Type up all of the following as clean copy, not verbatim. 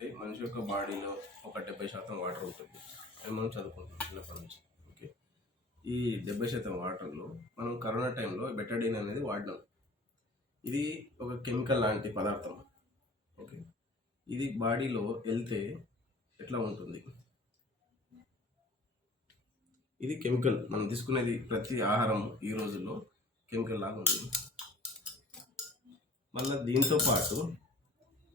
అంటే మనిషి యొక్క బాడీలో ఒక 70% వాటర్ ఉంటుంది అని మనం చదువుకుంటాం చిన్నప్పటి నుంచి. ఓకే, ఈ 70% వాటర్లో మనం కరోనా టైంలో బెటాడిన్ అనేది వాడినాం. ఇది ఒక కెమికల్ లాంటి పదార్థం. ఓకే, ఇది బాడీలో వెళ్తే ఎట్లా ఉంటుంది? ఇది కెమికల్. మనం తీసుకునేది ప్రతి ఆహారం ఈ రోజుల్లో కెమికల్ లాగా ఉంది. మళ్ళీ దీంతో పాటు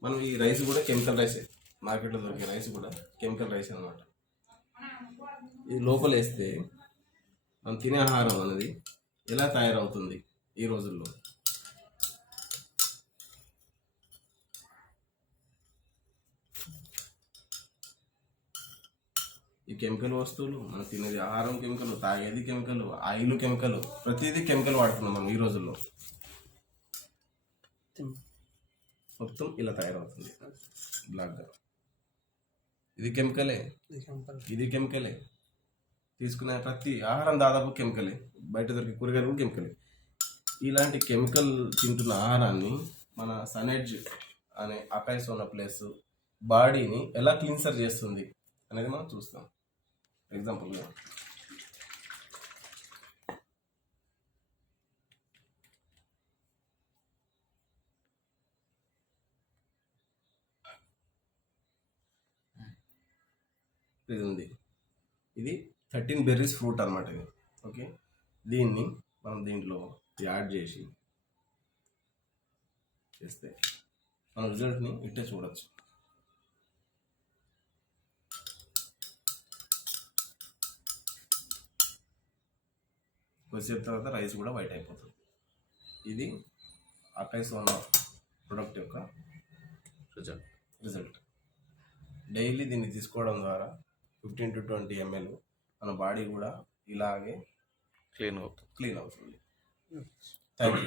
మనం ఈ రైస్ కూడా కెమికల్ రైసే. మార్కెట్లో దొరికే రైస్ కూడా కెమికల్ రైస్ అనమాట. ఇది లోపల వేస్తే మనం తినే ఆహారం అనేది ఎలా తయారవుతుంది ఈ రోజుల్లో? ఈ కెమికల్ వస్తువులు, మనం తినేది ఆహారం కెమికల్, తాగేది కెమికల్, ఆయిల్ కెమికల్, ప్రతిదీ కెమికల్ వాడుతున్నాం మనం ఈ రోజుల్లో. మొత్తం ఇలా తయారవుతుంది బ్లాక్గా. ఇది కెమికలే, ఇది కెమికలే. తీసుకునే ప్రతి ఆహారం దాదాపు కెమికలే. బయట దొరికే కూరగాయలు కూడా కెమికలే. ఇలాంటి కెమికల్ తింటున్న ఆహారాన్ని మన సనెడ్జ్ అనే అకైస్ ఉన్న ప్లేస్ బాడీని ఎలా క్లీన్సర్ చేస్తుంది అనేది మనం చూస్తాం. ఎగ్జాంపుల్గా ఇది ఉంది. ఇది 13 బెర్రీస్ ఫ్రూట్ అనమాట ఇది. ఓకే, దీన్ని మనం దీంట్లో యాడ్ చేస్తే మన రిజల్ట్ని ఇట్టే చూడొచ్చు. కొద్దిసేపు తర్వాత రైస్ కూడా వైట్ అయిపోతుంది. ఇది అకైసోనా ప్రొడక్ట్ యొక్క రిజల్ట్. డైలీ దీన్ని తీసుకోవడం ద్వారా 15 to 20 ml మన బాడీ కూడా ఇలాగే క్లీన్ అవుతుంది. Thank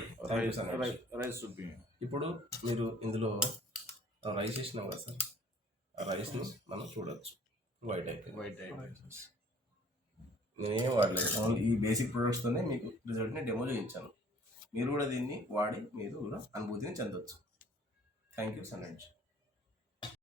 you sir. ఇప్పుడు మీరు ఇందులో రైస్ వేసినాం కదా సార్, ఆ రైస్ని మనం చూడవచ్చు. వైట్ అయిపోయింది. నేనేం వాడలేదు, ఓన్లీ ఈ బేసిక్ ప్రొడక్ట్స్తోనే మీకు రిజల్ట్ని డెమో చేయించాను. మీరు కూడా దీన్ని వాడి మీరు కూడా అనుభూతిని చెందవచ్చు. Thank you సనెడ్జ్.